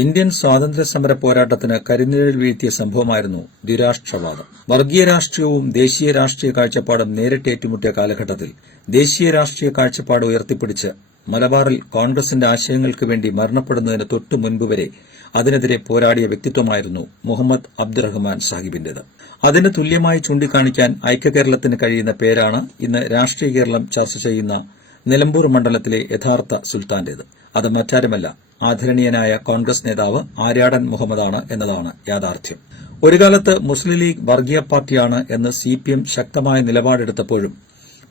Indian സ്വാതന്ത്ര്യസമര പോരാട്ടത്തിന് കരിനിഴൽ വീഴ്ത്തിയ സംഭവമായിരുന്നു ദ്വിരാഷ്ട്രവാദം. വർഗീയ രാഷ്ട്രീയവും ദേശീയ രാഷ്ട്രീയ കാഴ്ചപ്പാടും നേരിട്ട് ഏറ്റുമുട്ടിയ കാലഘട്ടത്തിൽ ദേശീയ രാഷ്ട്രീയ കാഴ്ചപ്പാട് ഉയർത്തിപ്പിടിച്ച് മലബാറിൽ കോൺഗ്രസിന്റെ ആശയങ്ങൾക്ക് വേണ്ടി മരണപ്പെടുന്നതിന് തൊട്ടു മുൻപുവരെ അതിനെതിരെ പോരാടിയ വ്യക്തിത്വമായിരുന്നു മുഹമ്മദ് അബ്ദുറഹ്മാൻ സാഹിബിന്റേത്. അതിന് തുല്യമായി ചൂണ്ടിക്കാണിക്കാൻ ഐക്യകേരളത്തിന് കഴിയുന്ന പേരാണ് ഇന്ന് രാഷ്ട്രീയ കേരളം ചർച്ച ചെയ്യുന്ന നിലമ്പൂർ മണ്ഡലത്തിലെ യഥാർത്ഥ സുൽത്താന്റേത്. അത് മറ്റാരുമല്ല, ആദരണീയനായ കോൺഗ്രസ് നേതാവ് ആര്യാടൻ മുഹമ്മദാണ് എന്നതാണ് യാഥാർത്ഥ്യം. ഒരു കാലത്ത് മുസ്ലിം ലീഗ് വർഗീയ പാർട്ടിയാണ് എന്ന് CPM ശക്തമായ നിലപാടെടുത്തപ്പോഴും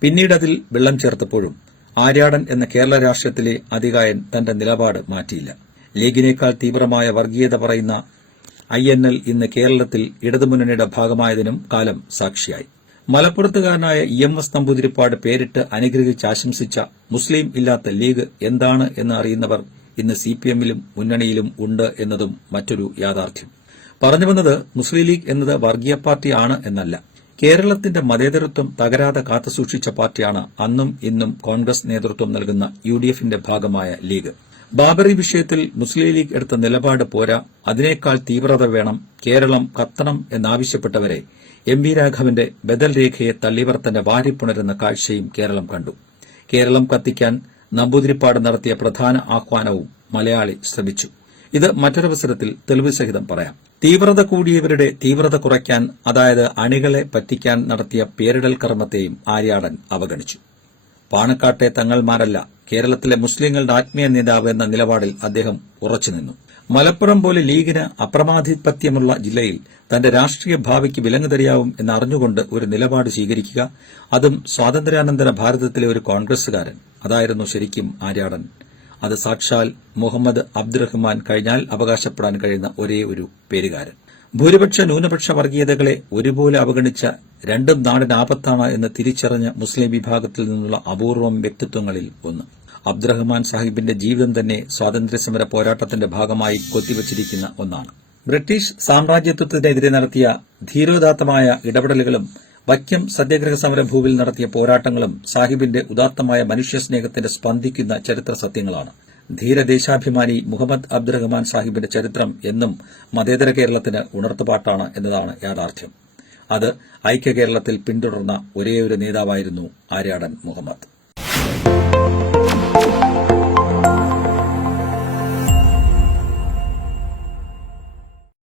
പിന്നീട് അതിൽ വെള്ളം ചേർത്തപ്പോഴും ആര്യാടൻ എന്ന കേരള രാഷ്ട്രീയത്തിലെ അതികായൻ തന്റെ നിലപാട് മാറ്റിയില്ല. ലീഗിനേക്കാൾ തീവ്രമായ വർഗീയത പറയുന്ന INL ഇന്ന് കേരളത്തിൽ ഇടതുമുന്നണിയുടെ ഭാഗമായതിനും കാലം സാക്ഷിയായി. മലപ്പുറത്തുകാരനായ EMS നമ്പൂതിരിപ്പാട് പേരിട്ട് അനുഗ്രഹിച്ച് ആശംസിച്ച മുസ്ലിം ഇല്ലാത്ത ലീഗ് എന്താണ് എന്ന് അറിയുന്നവർ ഇന്ന് CPMലും മുന്നണിയിലും ഉണ്ട് എന്നതും മറ്റൊരു യാഥാർത്ഥ്യം. പറഞ്ഞു വന്നത് മുസ്ലിം ലീഗ് എന്നത് വർഗീയ പാർട്ടിയാണ് എന്നല്ല. കേരളത്തിന്റെ മതേതരത്വം തകരാതെ കാത്തുസൂക്ഷിച്ച പാർട്ടിയാണ് അന്നും ഇന്നും കോൺഗ്രസ് നേതൃത്വം നൽകുന്ന UDFന്റെ ഭാഗമായ ലീഗ്. ബാബറി വിഷയത്തിൽ മുസ്ലിം ലീഗ് എടുത്ത നിലപാട് പോരാ, അതിനേക്കാൾ തീവ്രത വേണം, കേരളം കത്തണം എന്നാവശ്യപ്പെട്ടവരെ MV രാഘവന്റെ ബദൽ രേഖയെ തള്ളിയവർ തന്നെ വാരിപ്പുണരുന്ന കാഴ്ചയും കേരളം കണ്ടു. കേരളം കത്തിക്കാൻ നമ്പൂതിരിപ്പാട് നടത്തിയ പ്രധാന ആഹ്വാനവും മലയാളി ശ്രമിച്ചു. ഇത് മറ്റൊരവസരത്തിൽ തെളിവ് സഹിതം പറയാം. തീവ്രത കൂടിയവരുടെ തീവ്രത കുറയ്ക്കാൻ, അതായത് അണികളെ പറ്റിക്കാൻ നടത്തിയ പേരിടൽ കർമ്മത്തെയും ആര്യാടൻ അവഗണിച്ചു. പാണക്കാട്ടെ തങ്ങൾമാരല്ല, കേരളത്തിലെ മുസ്ലിങ്ങളുടെ ആത്മീയ നേതാവ് എന്ന നിലപാടിൽ അദ്ദേഹം ഉറച്ചുനിന്നു. മലപ്പുറം പോലെ ലീഗിന് അപ്രമാധിപത്യമുള്ള ജില്ലയിൽ തന്റെ രാഷ്ട്രീയ ഭാവിക്ക് വിലങ്ങുതടിയാവും എന്നറിഞ്ഞുകൊണ്ട് ഒരു നിലപാട് സ്വീകരിക്കുക, അതും സ്വാതന്ത്ര്യാനന്തര ഭാരതത്തിലെ ഒരു കോൺഗ്രസുകാരൻ, അതായിരുന്നു ശരിക്കും ആര്യാടൻ. അത് സാക്ഷാൽ മുഹമ്മദ് അബ്ദുറഹ്മാൻ കഴിഞ്ഞാൽ അവകാശപ്പെടാൻ കഴിയുന്ന ഒരേ ഒരു പേരുകാരൻ. ഭൂരിപക്ഷ ന്യൂനപക്ഷ വർഗീയതകളെ ഒരുപോലെ അവഗണിച്ച, രണ്ടും നാടിന് ആപത്താണ് എന്ന് തിരിച്ചറിഞ്ഞ മുസ്ലിം വിഭാഗത്തിൽ നിന്നുള്ള അപൂർവം വ്യക്തിത്വങ്ങളിൽ ഒന്ന്. അബ്ദുറഹ്മാൻ സാഹിബിന്റെ ജീവിതം തന്നെ സ്വാതന്ത്ര്യസമര പോരാട്ടത്തിന്റെ ഭാഗമായി കൊത്തിവച്ചിരിക്കുന്ന ഒന്നാണ്. ബ്രിട്ടീഷ് സാമ്രാജ്യത്വത്തിനെതിരെ നടത്തിയ ധീരോദാത്തമായ ഇടപെടലുകളും വൈക്കം സത്യാഗ്രഹ സമരഭൂവിൽ നടത്തിയ പോരാട്ടങ്ങളും സാഹിബിന്റെ ഉദാത്തമായ മനുഷ്യസ്നേഹത്തിന്റെ സ്പന്ദിക്കുന്ന ചരിത്ര സത്യങ്ങളാണ്. ധീരദേശാഭിമാനി മുഹമ്മദ് അബ്ദുറഹ്മാൻ സാഹിബിന്റെ ചരിത്രം എന്നും മതേതര കേരളത്തിന് ഉണർത്തുപാട്ടാണ് എന്നതാണ് യാഥാർത്ഥ്യം. അത് ഐക്യകേരളത്തിൽ പിന്തുടർന്ന ഒരേയൊരു നേതാവായിരുന്നു ആര്യാടൻ മുഹമ്മദ്.